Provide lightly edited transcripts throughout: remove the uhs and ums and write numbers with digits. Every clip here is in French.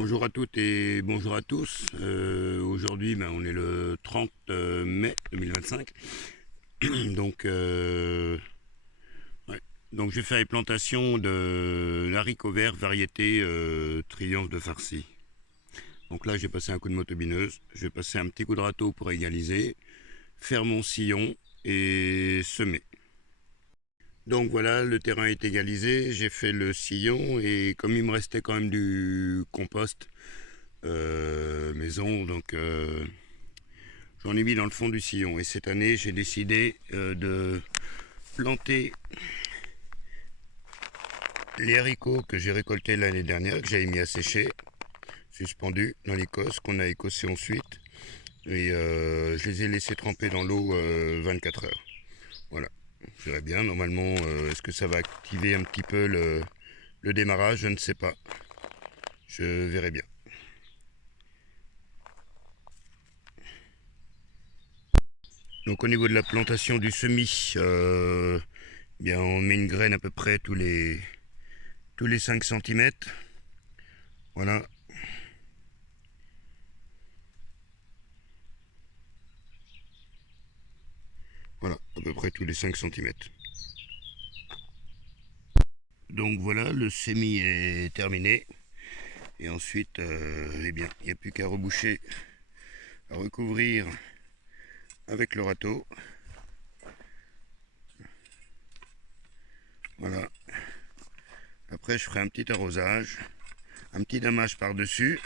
Bonjour à toutes et bonjour à tous. Aujourd'hui, on est le 30 mai 2025. Donc, ouais. Donc, je vais faire les plantations de l'haricot vert variété Triomphe de Farcy. Donc là, j'ai passé un coup de motobineuse. Je vais passer un petit coup de râteau pour égaliser, faire mon sillon et semer. Donc voilà, le terrain est égalisé, j'ai fait le sillon et comme il me restait quand même du compost maison, donc j'en ai mis dans le fond du sillon. Et cette année, j'ai décidé de planter les haricots que j'ai récoltés l'année dernière, que j'avais mis à sécher, suspendus dans l'écosse, qu'on a écossé ensuite. Et je les ai laissés tremper dans l'eau 24 heures. Voilà, je verrai bien. Normalement, est-ce que ça va activer un petit peu le démarrage? Je ne sais pas. Je verrai bien. Donc au niveau de la plantation du semis, bien on met une graine à peu près tous les 5 cm. Voilà. Voilà, à peu près tous les 5 cm. Donc voilà, le semis est terminé. Et ensuite, eh bien, il n'y a plus qu'à reboucher, à recouvrir avec le râteau. Voilà. Après, je ferai un petit arrosage, un petit damage par-dessus,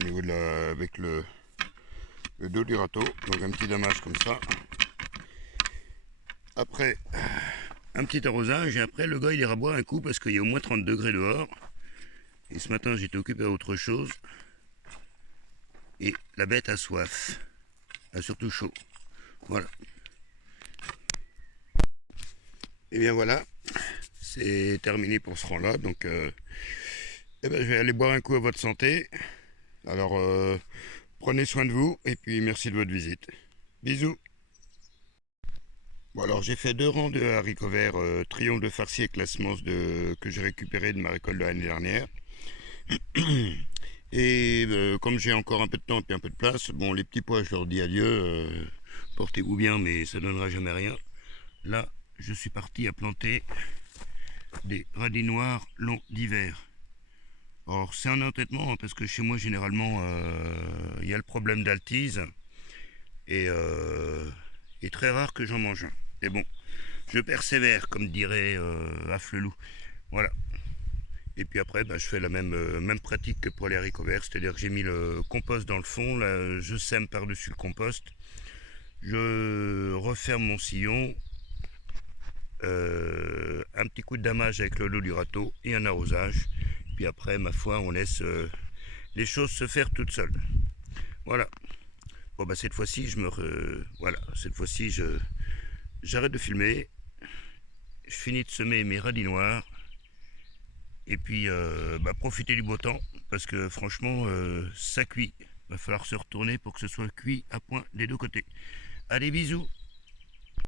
au niveau de avec le dos du râteau. Donc un petit damage comme ça. Après, un petit arrosage et après le gars il ira boire un coup parce qu'il y a au moins 30 degrés dehors. Et ce matin j'étais occupé à autre chose. Et la bête a soif. A surtout chaud. Voilà. Et bien voilà. C'est terminé pour ce rang-là. Donc je vais aller boire un coup à votre santé. Alors prenez soin de vous et puis merci de votre visite. Bisous. Bon alors j'ai fait 2 rangs de haricots verts Triomphe de Farcy avec la semence que j'ai récupéré de ma récolte de l'année dernière. Et comme j'ai encore un peu de temps et un peu de place, bon les petits pois je leur dis adieu, portez-vous bien mais ça donnera jamais rien. Là je suis parti à planter des radis noirs longs d'hiver. Or c'est un entêtement parce que chez moi généralement il y a le problème d'altise et très rare que j'en mange un. Mais bon, je persévère comme dirait Afflelou. Voilà. Et puis après, je fais la même pratique que pour les haricots verts, c'est-à-dire que j'ai mis le compost dans le fond, là, je sème par-dessus le compost, je referme mon sillon, un petit coup de damage avec le lot du râteau et un arrosage. Puis après, ma foi, on laisse les choses se faire toutes seules. Voilà. Bon cette fois-ci, voilà, cette fois-ci, j'arrête de filmer, je finis de semer mes radis noirs. Et puis profiter du beau temps parce que franchement ça cuit. Va falloir se retourner pour que ce soit cuit à point des deux côtés. Allez bisous.